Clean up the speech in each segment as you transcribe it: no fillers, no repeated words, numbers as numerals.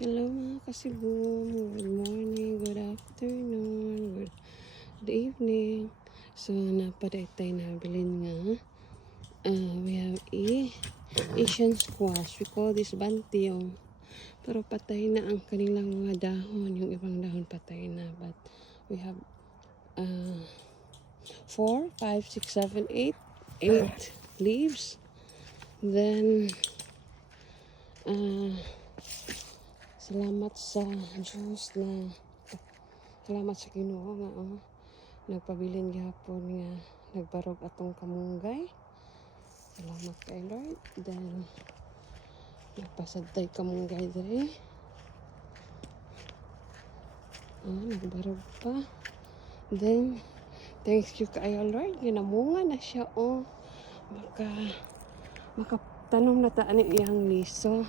Hello mga kasibong, good morning, good afternoon, good evening. So napaday tayo nabilin nga. We have Asian squash. We call this bantiong. Pero patay na ang kanilang mga dahon. Yung ibang dahon patay na. But we have 4, 5, 6, 7, 8 leaves. Then salamat sa Diyos na salamat sa Ginoo nga nagpabilin gyapon nga nagbarog atong kamunggay. Salamat kay Lord. Then nagpasadtay kamunggay diri. Nagbarog pa. Then thanks you kayo Lord, ginamunga na siya makatanong na taan iyang liso.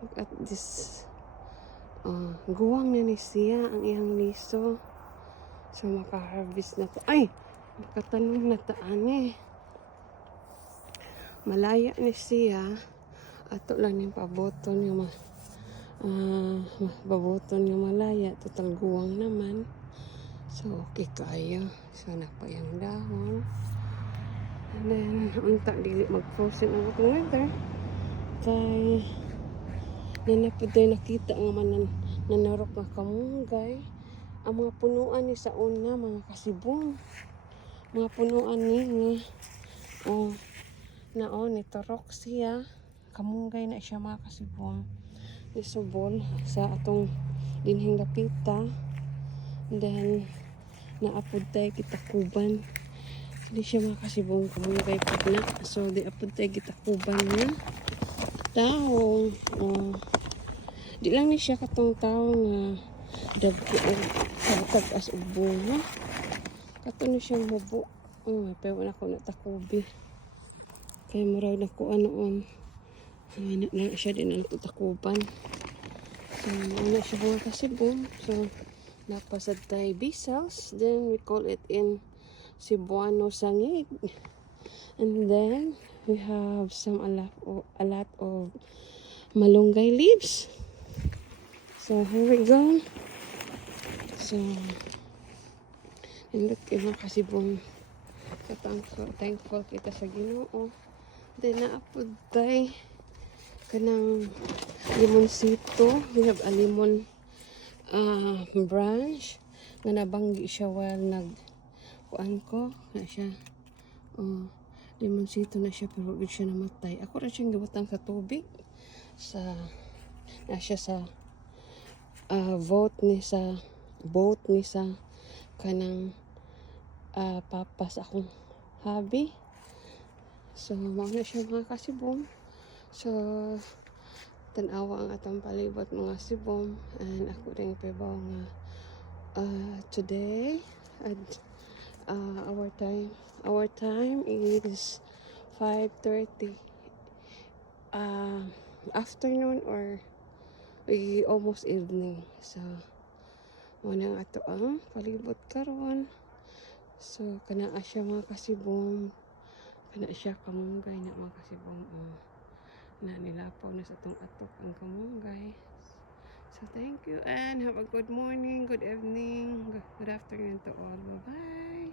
Look at this. Guwang na ni siya ang iyang liso. So maka-harvest na to. Ay! Makatanong na taan malaya ni siya. Ato lang yung paboton yung baboton yung malaya. Total guwang naman. So okay kayo. So napayang dahon. And then unta dili mag-frozen ang weather. Kay nanapod tayo nakita nga nanarok nga kamunggay. Ang mga punuan ni sa una, mga kasibong. Mga punuan ni nitorok siya. Kamunggay na siya mga kasibong. Nisubol sa atong dinhing dapita. Then, naapod tayo kitakuban. Hindi siya mga kasibong kamunggay pag na. So, di apod tayo kitakuban niya. Taong di lang ni siya katong taong dagko sabtag as ubo no kato na siyang mubo pero na ko natakubi kay murag na ko na siya din ang tutakuban. So na siya mga kasibong. So napasad tayo bisals, then we call it in Cebuano sangig, and then we have a lot of malunggay leaves. So here we go. So and look mga kasibong, thankful kita sa Ginoo. Then naapod tayo kanang limonsito. We have a lemon branch nga nabanggi siya while kuan ko na siya limonsito na siya pero wag siya namatay. Ako ra siyang gibutang sa tubig na siya sa boat ni sa kanang papas akong hobby. So mao na siya mga kasibong. So tanawa ang atong palibot mga sibong, and ako ring pebaw nga today at our time is 5:30 afternoon or almost evening. So muna nga ato ang palibot karon. So kana siya mga kasibong, kana siya kamunggay na mga kasibong na nilapaw na sa atong atok ang kamunggay. So thank you and have a good morning, good evening, good afternoon to all. Bye bye.